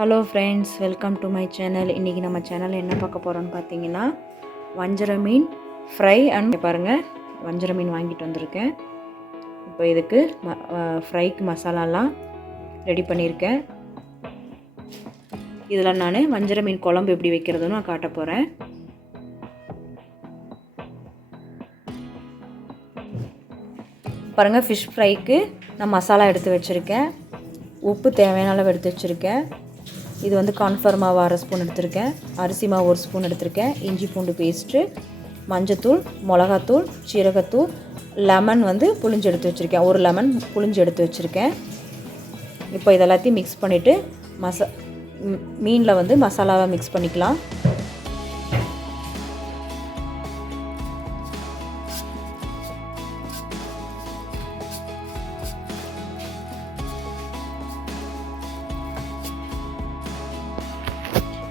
Hello friends, welcome to my channel. இன்றைக்கி நம்ம சேனலில் என்ன பார்க்க போகிறோன்னு பார்த்தீங்கன்னா, வஞ்சர மீன் ஃப்ரை அண்ட் பாருங்கள், வஞ்சர மீன் வாங்கிட்டு வந்திருக்கேன். இப்போ இதுக்கு ஃப்ரைக்கு மசாலாலாம் ரெடி பண்ணியிருக்கேன். இதில் நான் வஞ்சர மீன் குழம்பு எப்படி வைக்கிறதுன்னு நான் காட்ட போகிறேன். பாருங்கள், ஃபிஷ் ஃப்ரைக்கு நான் மசாலா எடுத்து வச்சுருக்கேன். உப்பு தேவையான அளவு எடுத்து வச்சுருக்கேன். இது வந்து கார்ன்ஃப்ளவர் மாவு 1/2 ஸ்பூன் எடுத்திருக்கேன். அரிசி மாவு 1 ஸ்பூன் எடுத்திருக்கேன். இஞ்சி பூண்டு பேஸ்ட்டு, மஞ்சத்தூள், மிளகாத்தூள், சீரகத்தூள், லெமன் வந்து புளிஞ்சு எடுத்து வச்சுருக்கேன். ஒரு லெமன் புளிஞ்சு எடுத்து வச்சுருக்கேன். இப்போ இதெல்லாத்தையும் மிக்ஸ் பண்ணிவிட்டு மீனில் வந்து மசாலாவை மிக்ஸ் பண்ணிக்கலாம்.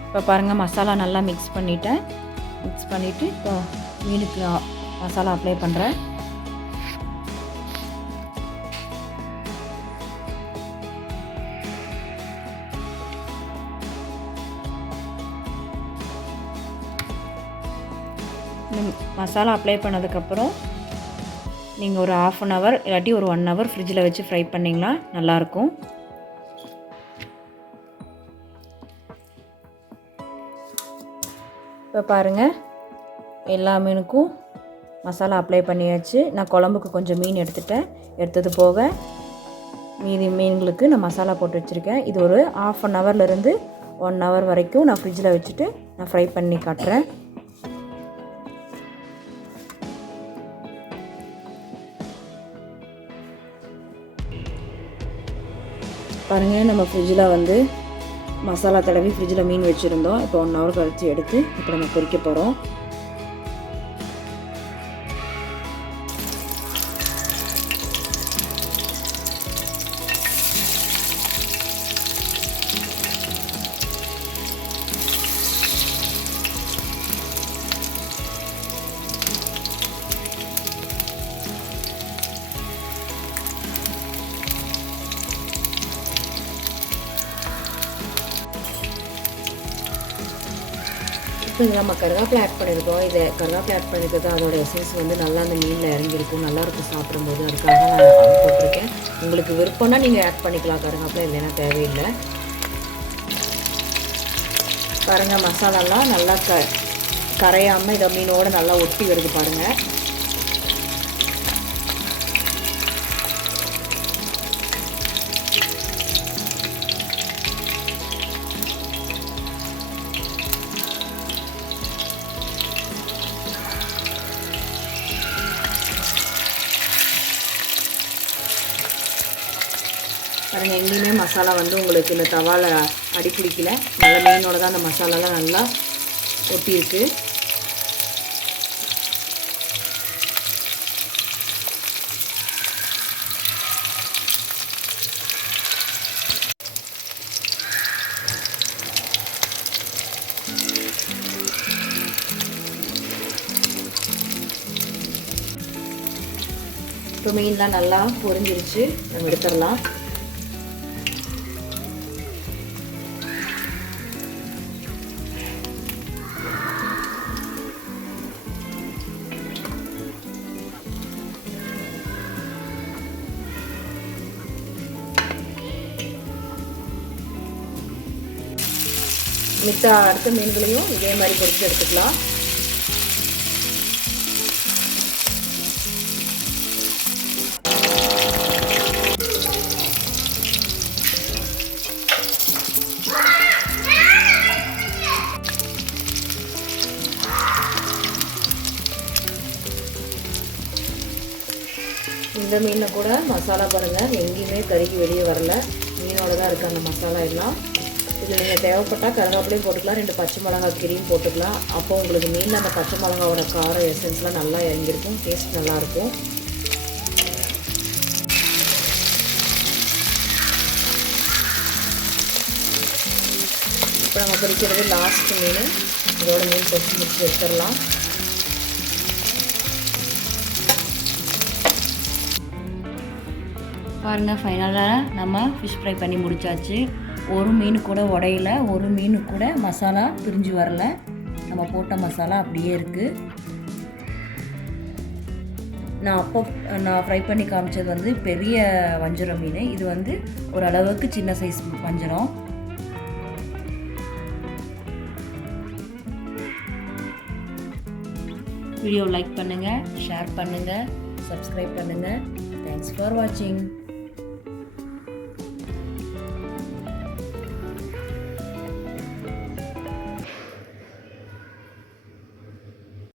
இப்போ பாருங்கள், மசாலா நல்லா மிக்ஸ் பண்ணிவிட்டு இப்போ மீனுக்கு மசாலா அப்ளை பண்ணுறேன். மசாலா அப்ளை பண்ணதுக்கப்புறம் நீங்கள் ஒரு 1/2 hour இல்லாட்டி ஒரு 1 hour ஃப்ரிட்ஜில் வச்சு ஃப்ரை பண்ணிங்கன்னா நல்லாயிருக்கும். இப்போ பாருங்கள், எல்லா மீனுக்கும் மசாலா அப்ளை பண்ணியாச்சு. நான் குழம்புக்கு கொஞ்சம் மீன் எடுத்தது போக மீதி மீன்களுக்கு நான் மசாலா போட்டு வச்சுருக்கேன். இது ஒரு 1/2 hourலேருந்து 1 hour வரைக்கும் நான் ஃப்ரிட்ஜில் வச்சுட்டு நான் ஃப்ரை பண்ணி காட்டுறேன். பாருங்கள், நம்ம ஃப்ரிட்ஜில் வந்து மசாலா தடவி ஃப்ரிட்ஜில் மீன் வச்சுருந்தோம். இப்போ 1 hour கழித்து எடுத்து இப்போ நம்ம பொரிக்க போகிறோம். இப்போ இது நம்ம கருவேப்பிலை ஆட் பண்ணியிருக்கோம். இதை கருவேப்பிலை ஆட் பண்ணியிருக்கிறது அதோட எசன்ஸ் வந்து நல்லா அந்த மீனில் இறங்கியிருக்கும், நல்லாயிருக்கும் சாப்பிடும்போது. அதுக்காக நான் போட்டிருக்கேன். உங்களுக்கு விருப்பம்னா நீங்கள் ஆட் பண்ணிக்கலாம் கருவேப்பிலை, இல்லைன்னா தேவையில்லை. பாருங்கள், மசாலாலாம் நல்லா கரையாமல் இதை மீனோடு நல்லா ஒட்டி வருது பாருங்கள். பாருங்கள், எங்கேயுமே மசாலா வந்து உங்களுக்கு இந்த தவாவில் அடி பிடிக்கல. நல்ல மீனோட தான் அந்த மசாலாலாம் நல்லா ஒட்டியிருக்கு. இப்போ மீன்லாம் நல்லா பொரிஞ்சிருச்சு, நம்ம எடுத்துடலாம். மித்த அடுத்த மீன்களையும் இதே மாதிரி பொரித்து எடுத்துக்கலாம். இந்த மீனை கூட மசாலா பாருங்கள், எங்கேயுமே கருகி வெளியே வரல, மீனோட தான் இருக்குது அந்த மசாலா எல்லாம். இதில் நீங்கள் தேவைப்பட்டால் கருவேப்பிலையும் போட்டுக்கலாம், 2 பச்சை மிளகாய் கீரையும் போட்டுக்கலாம். அப்போ உங்களுக்கு மீனில் அந்த பச்சை மிளகாவோட கார எசன்ஸ்லாம் நல்லா இறங்கியிருக்கும், டேஸ்ட் நல்லாயிருக்கும். இப்போ நம்ம பொரிக்கிறது லாஸ்ட் மீன். இதோட மீன் பொரிச்சு முடிச்சு எடுத்துடலாம். பாருங்கள், ஃபைனலாக நம்ம ஃபிஷ் ஃப்ரை பண்ணி முடிச்சாச்சு. ஒரு மீன் கூட உடையில, ஒரு மீன் கூட மசாலா பிரிஞ்சு வரல. நம்ம போட்ட மசாலா அப்படியே இருக்குது. நான் ஃப்ரை பண்ணி காமிச்சது வந்து பெரிய வஞ்சரம் மீன். இது வந்து ஓரளவுக்கு சின்ன சைஸ் வஞ்சரம். வீடியோ லைக் பண்ணுங்கள், ஷேர் பண்ணுங்கள், சப்ஸ்கிரைப் பண்ணுங்கள். தேங்க்ஸ் ஃபார் வாட்சிங்.